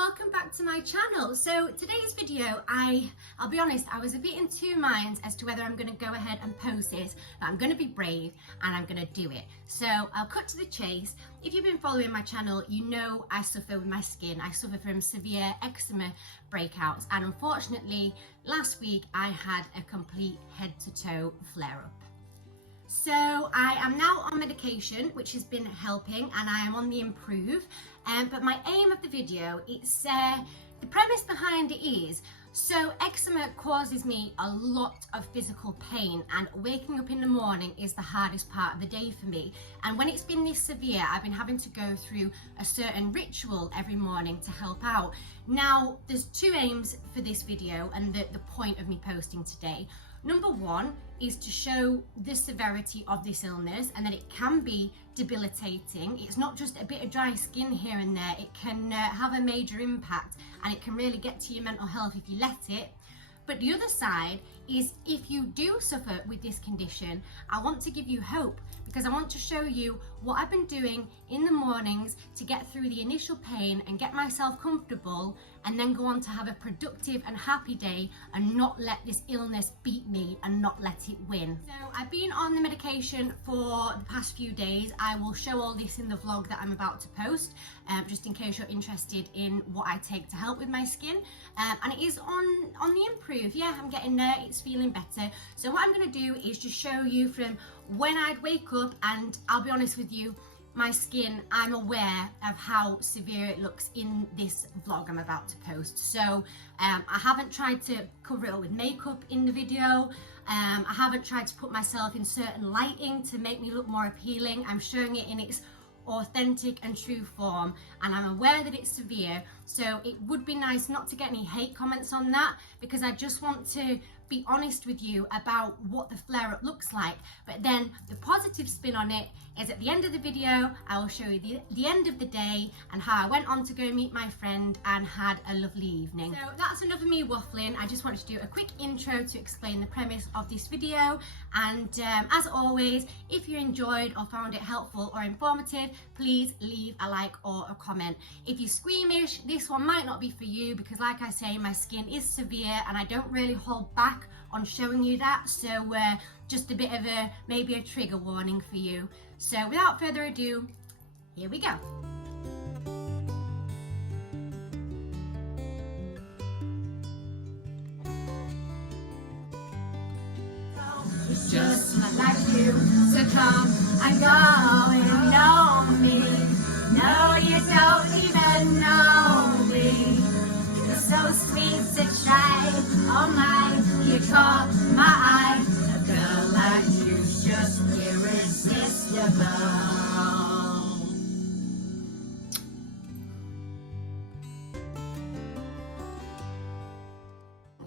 welcome back to my channel. So today's video, I'll be honest, I was a bit in two minds as to whether I'm going to go ahead and post this, but I'm going to be brave and I'm going to do it. So I'll cut to the chase. If you've been following my channel, you know I suffer with my skin. I suffer from severe eczema breakouts, and unfortunately last week I had a complete head to toe flare up. So I am now on medication, which has been helping, and I am on the improve. But my aim of the video, the premise behind it is, so eczema causes me a lot of physical pain, and waking up in the morning is the hardest part of the day for me. And when it's been this severe, I've been having to go through a certain ritual every morning to help out. Now, there's two aims for this video and the point of me posting today. Number one is to show the severity of this illness and that it can be debilitating. It's not just a bit of dry skin here and there. It can have a major impact, and it can really get to your mental health if you let it. But the other side is, if you do suffer with this condition, I want to give you hope, because I want to show you what I've been doing in the mornings to get through the initial pain and get myself comfortable, and then go on to have a productive and happy day and not let this illness beat me and not let it win. So I've been on the medication for the past few days. I will show all this in the vlog that I'm about to post, just in case you're interested in what I take to help with my skin. And it is on the improve. Yeah, I'm getting there, it's feeling better. So what I'm going to do is just show you from when I'd wake up, and I'll be honest with you, my skin, I'm aware of how severe it looks in this vlog I'm about to post. So I haven't tried to cover it up with makeup in the video. I haven't tried to put myself in certain lighting to make me look more appealing. I'm showing it in its authentic and true form, and I'm aware that it's severe, so it would be nice not to get any hate comments on that, because I just want to be honest with you about what the flare-up looks like. But then the positive spin on it is, at the end of the video I will show you the end of the day and how I went on to go meet my friend and had a lovely evening. So that's enough of me waffling. I just wanted to do a quick intro to explain the premise of this video, and as always, if you enjoyed or found it helpful or informative, please leave a like or a comment. If you're squeamish, this one might not be for you, because like I say, my skin is severe and I don't really hold back on showing you that. So just a bit of maybe a trigger warning for you. So without further ado, here we go. It's just like you, so come and go and know me. No, you don't even know me. You're so sweet to try. Oh my, you caught my eye. A girl like you's just irresistible.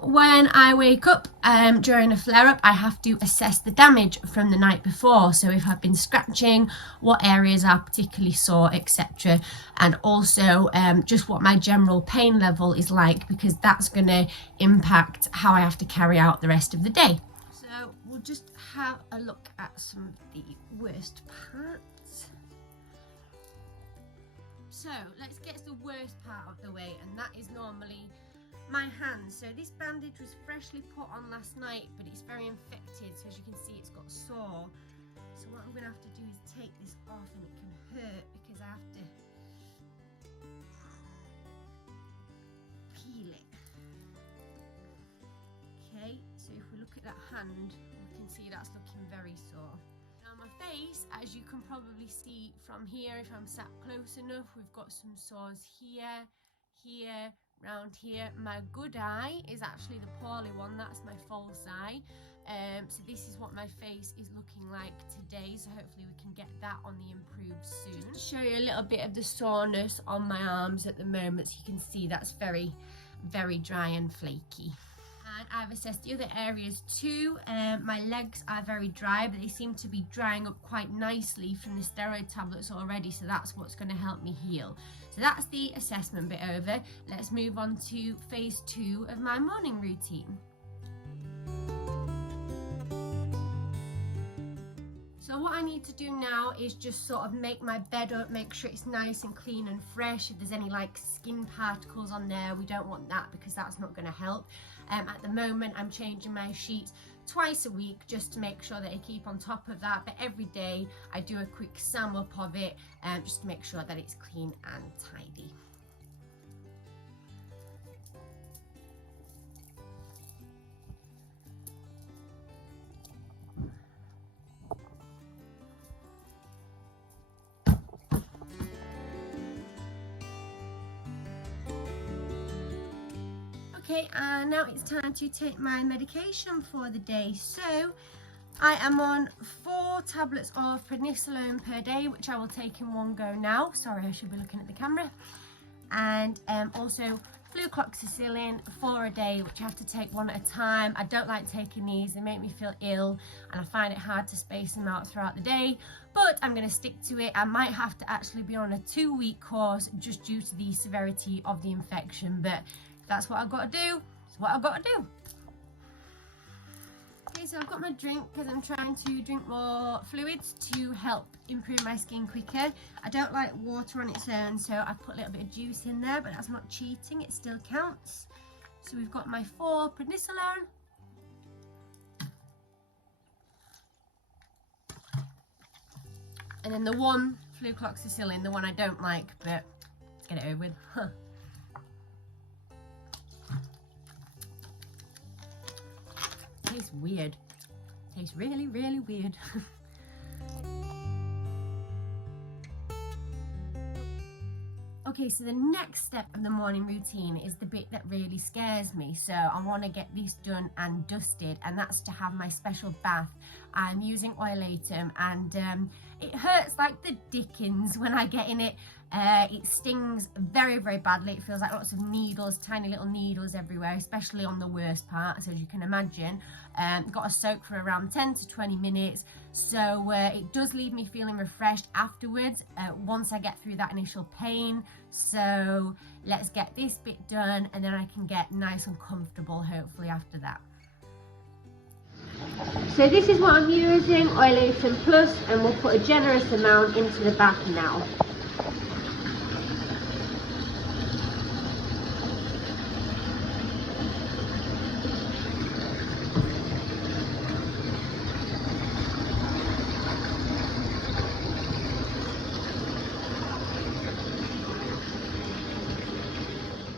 When I wake up during a flare-up, I have to assess the damage from the night before. So if I've been scratching, what areas are particularly sore, etc. And also just what my general pain level is like, because that's going to impact how I have to carry out the rest of the day. So we'll just have a look at some of the worst parts. So let's get the worst part of the way, and that is normally my hands. So this bandage was freshly put on last night, but it's very infected, so as you can see it's got sore. So what I'm going to have to do is take this off, and it can hurt because I have to peel it. Okay, so if we look at that hand, we can see that's looking very sore. Now my face, as you can probably see from here, if I'm sat close enough, we've got some sores here, here, round here. My good eye is actually the poorly one, that's my false eye. So this is what my face is looking like today, so hopefully we can get that on the improve soon. Just to show you a little bit of the soreness on my arms at the moment, so you can see that's very, very dry and flaky. And I've assessed the other areas too. My legs are very dry, but they seem to be drying up quite nicely from the steroid tablets already, so that's what's going to help me heal. So that's the assessment bit over. Let's move on to phase 2 of my morning routine. So what I need to do now is just sort of make my bed up, make sure it's nice and clean and fresh. If there's any like skin particles on there, we don't want that because that's not going to help. At the moment, I'm changing my sheets twice a week just to make sure that I keep on top of that. But every day I do a quick sum up of it just to make sure that it's clean and tidy. Okay, and now it's time to take my medication for the day. So I am on 4 tablets of prednisolone per day, which I will take in one go now. Sorry, I should be looking at the camera. And also flucloxacillin 4 a day, which I have to take one at a time. I don't like taking these, they make me feel ill and I find it hard to space them out throughout the day, but I'm going to stick to it. I might have to actually be on a 2-week course just due to the severity of the infection, but that's what I've got to do. It's what I've got to do. Okay, so I've got my drink because I'm trying to drink more fluids to help improve my skin quicker. I don't like water on its own, so I've put a little bit of juice in there, but that's not cheating, it still counts. So we've got my 4 prednisolone. And then the 1 flucloxacillin, the one I don't like, but let's get it over with. Tastes weird. Tastes really, really weird. Okay, so the next step of the morning routine is the bit that really scares me. So I want to get this done and dusted, and that's to have my special bath. I'm using oilatum, and it hurts like the dickens when I get in it. It stings very, very badly. It feels like lots of needles, tiny little needles everywhere, especially on the worst part, so as you can imagine. Got to soak for around 10 to 20 minutes, so it does leave me feeling refreshed afterwards once I get through that initial pain. So let's get this bit done, and then I can get nice and comfortable hopefully after that. So this is what I'm using, oilatum plus, and we'll put a generous amount into the bath now.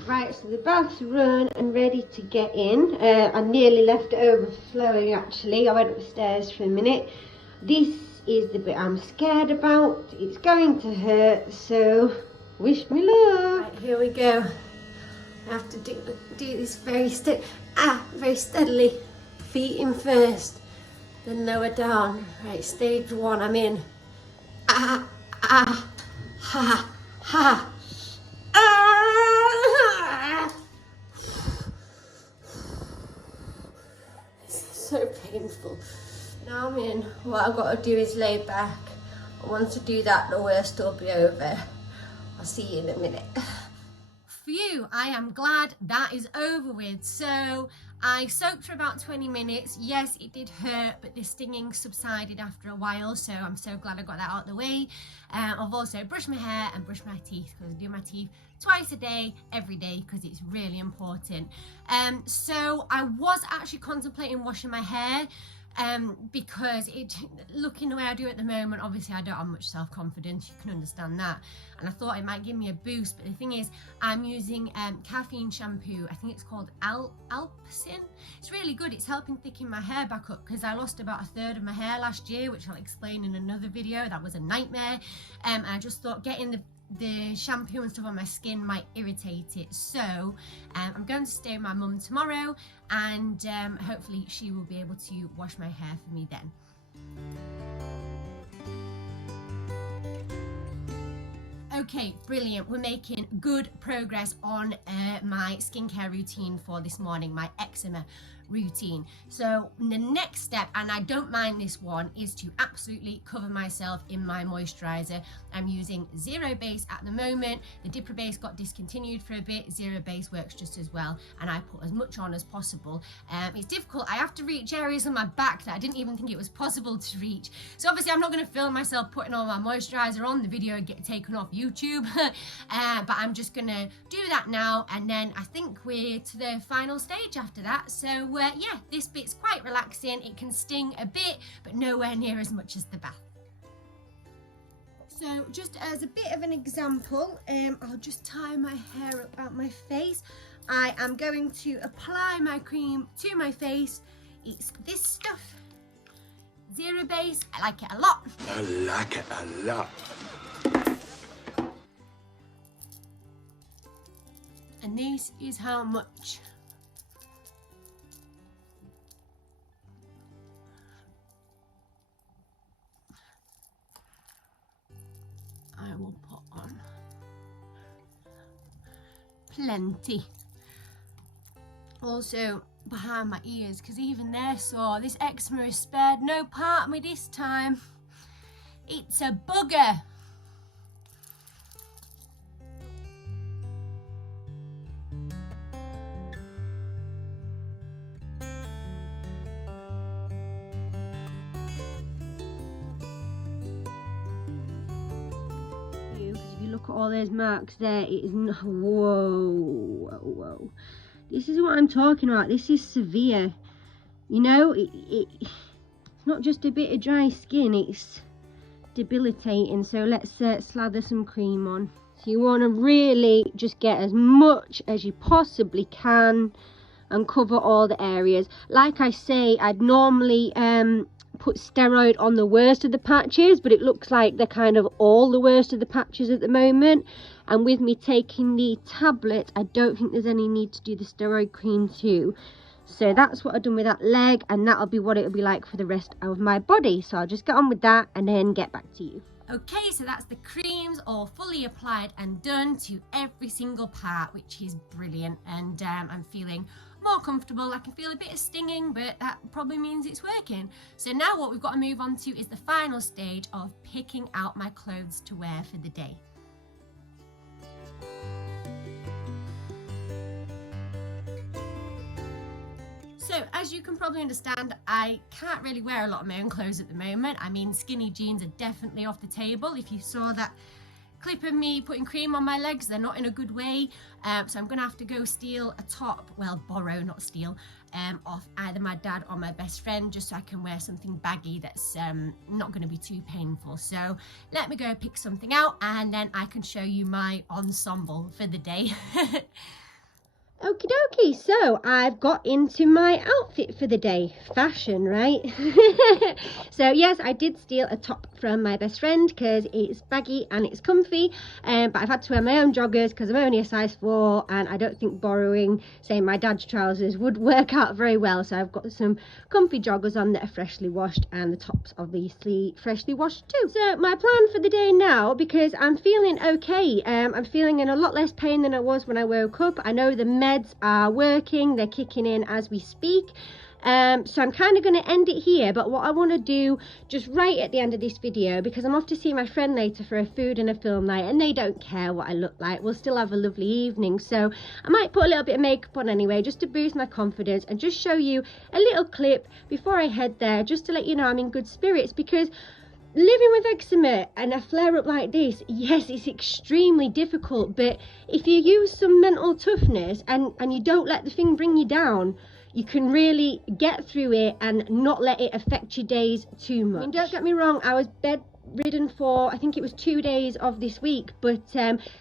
Right, so the bath's run and ready to get in. I nearly left it overflowing actually. I went upstairs for a minute. This is the bit I'm scared about. It's going to hurt, so wish me luck. Right, here we go. I have to do this very steadily. Feet in first, then lower down. Right, stage 1, I'm in. Ha, ha. So painful. Now I'm in. What I've got to do is lay back. Once I do that, the worst will be over. I'll see you in a minute. Phew, I am glad that is over with. So I soaked for about 20 minutes. Yes, it did hurt, but the stinging subsided after a while, so I'm so glad I got that out of the way. I've also brushed my hair and brushed my teeth, because I do my teeth twice a day, every day, because it's really important. So I was actually contemplating washing my hair, because looking the way I do at the moment, obviously I don't have much self-confidence, you can understand that, and I thought it might give me a boost. But the thing is, I'm using caffeine shampoo. I think it's called Alpecin. It's really good. It's helping thicken my hair back up, because I lost about 1/3 of my hair last year, which I'll explain in another video. That was a nightmare. I just thought getting the shampoo and stuff on my skin might irritate it. So I'm going to stay with my mum tomorrow, and hopefully she will be able to wash my hair for me then. Okay, brilliant. We're making good progress on my skincare routine for this morning, my eczema routine. So the next step, and I don't mind this one, is to absolutely cover myself in my moisturizer. I'm using Zero Base at the moment. The Dipper Base got discontinued for a bit. Zero Base works just as well, and I put as much on as possible. It's difficult. I have to reach areas on my back that I didn't even think it was possible to reach. So obviously I'm not going to film myself putting all my moisturizer on. The video and get taken off YouTube. But I'm just going to do that now, and then I think we're to the final stage after that. So yeah, this bit's quite relaxing. It can sting a bit, but nowhere near as much as the bath. So just as a bit of an example, I'll just tie my hair up my face. I am going to apply my cream to my face. It's this stuff, Zero Base. I like it a lot. I like it a lot. And this is how much. I will put on. Plenty. Also behind my ears, because even they're sore. This eczema is spared no part of me this time. It's a bugger. Look at all those marks there. It is not, whoa. This is what I'm talking about. This is severe. You know, it's not just a bit of dry skin, it's debilitating. So let's slather some cream on. So you want to really just get as much as you possibly can and cover all the areas. Like I say, I'd normally put steroid on the worst of the patches, but it looks like they're kind of all the worst of the patches at the moment, and with me taking the tablet, I don't think there's any need to do the steroid cream too. So that's what I've done with that leg, and that'll be what it'll be like for the rest of my body. So I'll just get on with that and then get back to you. Okay, so that's the creams all fully applied and done to every single part, which is brilliant, and I'm feeling more comfortable. I can feel a bit of stinging, but that probably means it's working. So now what we've got to move on to is the final stage of picking out my clothes to wear for the day. So as you can probably understand, I can't really wear a lot of my own clothes at the moment. I mean, skinny jeans are definitely off the table. If you saw that clip of me putting cream on my legs, they're not in a good way. So I'm gonna have to go steal a top, well, borrow, not steal, off either my dad or my best friend, just so I can wear something baggy that's not gonna be too painful. So let me go pick something out, and then I can show you my ensemble for the day. Okie dokie, so I've got into my outfit for the day. Fashion, right? So yes, I did steal a top from my best friend because it's baggy and it's comfy, but I've had to wear my own joggers because I'm only a size 4, and I don't think borrowing, say, my dad's trousers would work out very well. So I've got some comfy joggers on that are freshly washed, and the top's obviously freshly washed too. So my plan for the day now, because I'm feeling okay, I'm feeling in a lot less pain than I was when I woke up. I know the meds are working, they're kicking in as we speak. So I'm kind of going to end it here, but what I want to do just right at the end of this video, because I'm off to see my friend later for a food and a film night, and they don't care what I look like, we'll still have a lovely evening. So I might put a little bit of makeup on anyway, just to boost my confidence, and just show you a little clip before I head there, just to let you know I'm in good spirits. Because living with eczema and a flare up like this, yes, it's extremely difficult, but if you use some mental toughness and you don't let the thing bring you down, you can really get through it and not let it affect your days too much. I mean, don't get me wrong, I was bedridden for, I think it was 2 days of this week, but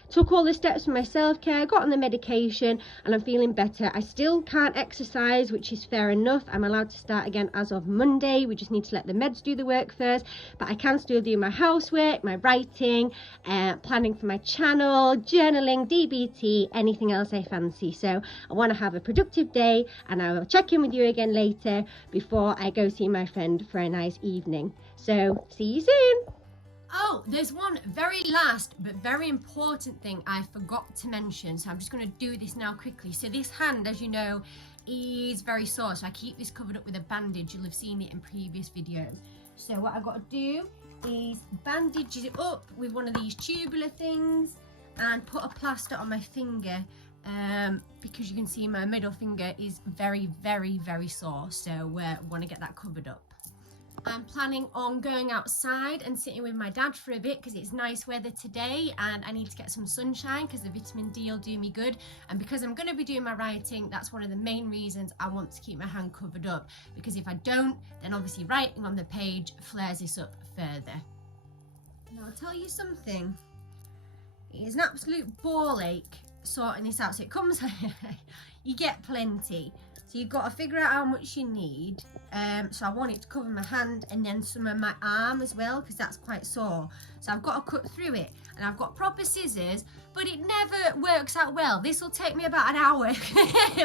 took all the steps for my self-care, got on the medication, and I'm feeling better. I still can't exercise, which is fair enough. I'm allowed to start again as of Monday. We just need to let the meds do the work first, but I can still do my housework, my writing, planning for my channel, journaling, DBT, anything else I fancy. So I want to have a productive day, and I will check in with you again later before I go see my friend for a nice evening. So see you soon. Oh, there's one very last but very important thing I forgot to mention, so I'm just going to do this now quickly. So this hand, as you know, is very sore, so I keep this covered up with a bandage. You'll have seen it in previous videos. So what I've got to do is bandage it up with one of these tubular things and put a plaster on my finger, because you can see my middle finger is very, very, very sore, so I want to get that covered up. I'm planning on going outside and sitting with my dad for a bit because it's nice weather today and I need to get some sunshine because the vitamin D will do me good, and because I'm going to be doing my writing, that's one of the main reasons I want to keep my hand covered up, because if I don't, then obviously writing on the page flares this up further. Now I'll tell you something, it is an absolute ball ache sorting this out. So it comes you get plenty, so you've got to figure out how much you need. So I want it to cover my hand and then some of my arm as well, because that's quite sore. So I've got to cut through it, and I've got proper scissors, but it never works out well. This will take me about an hour,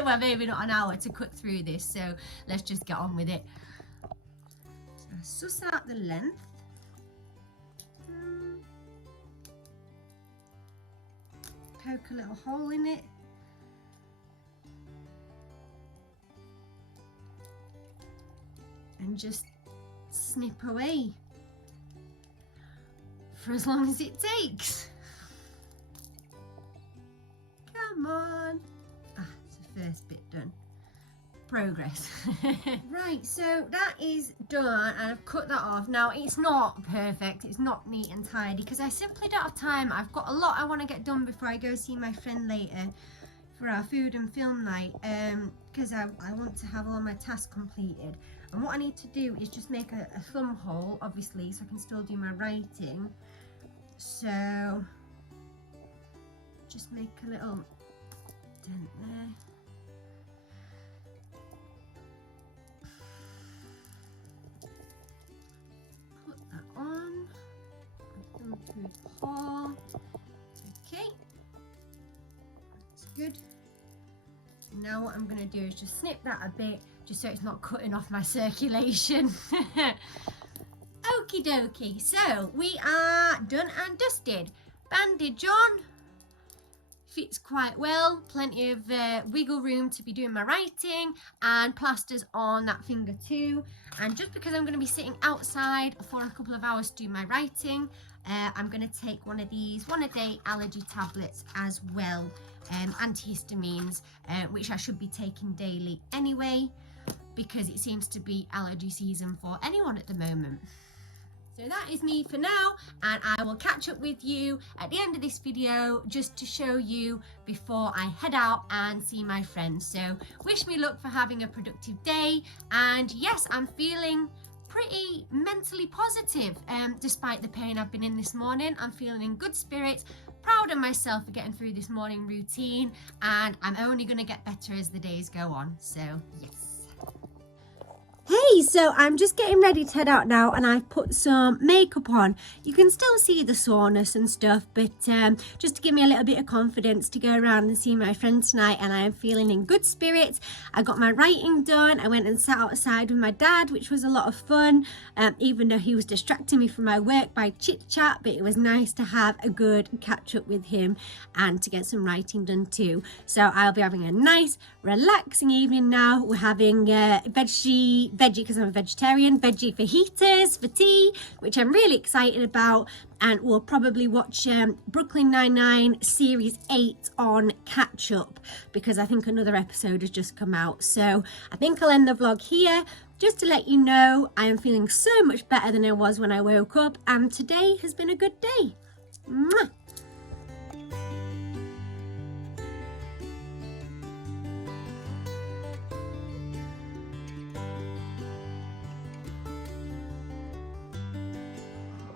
well maybe not an hour, to cut through this, so let's just get on with it. So I suss out the length. Poke a little hole in it. And just snip away for as long as it takes. Come on. It's the first bit done. Progress. Right, so that is done and I've cut that off. Now it's not perfect, it's not neat and tidy because I simply don't have time. I've got a lot I want to get done before I go see my friend later for our food and film night, because I want to have all my tasks completed. And what I need to do is just make a thumb hole, obviously, so I can still do my writing. So just make a little dent there. Put that on. Thumb through the hole. Okay. That's good. Now what I'm going to do is just snip that a bit, just so it's not cutting off my circulation. Okie dokie, so we are done and dusted. Bandage on, fits quite well, plenty of wiggle room to be doing my writing, and plasters on that finger too. And just because I'm going to be sitting outside for a couple of hours to do my writing, I'm going to take one of these 1-a-day allergy tablets as well, antihistamines, which I should be taking daily anyway, because it seems to be allergy season for anyone at the moment. So that is me for now, and I will catch up with you at the end of this video just to show you before I head out and see my friends. So wish me luck for having a productive day, and yes, I'm feeling pretty mentally positive despite the pain I've been in this morning. I'm feeling in good spirits, proud of myself for getting through this morning routine, and I'm only going to get better as the days go on. So yes. Hey, so I'm just getting ready to head out now, and I've put some makeup on. You can still see the soreness and stuff, but just to give me a little bit of confidence to go around and see my friend tonight, and I am feeling in good spirits. I got my writing done. I went and sat outside with my dad, which was a lot of fun, even though he was distracting me from my work by chit chat, but it was nice to have a good catch up with him and to get some writing done too. So I'll be having a nice relaxing evening now. We're having veggie because I'm a vegetarian, veggie fajitas for tea, which I'm really excited about, and we'll probably watch Brooklyn Nine-Nine Series 8 on catch up, because I think another episode has just come out. So I think I'll end the vlog here, just to let you know I am feeling so much better than I was when I woke up, and today has been a good day. Mwah!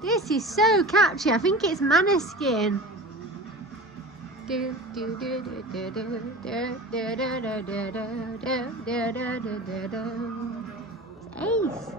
This is so catchy. I think it's Maneskin. It's Ace.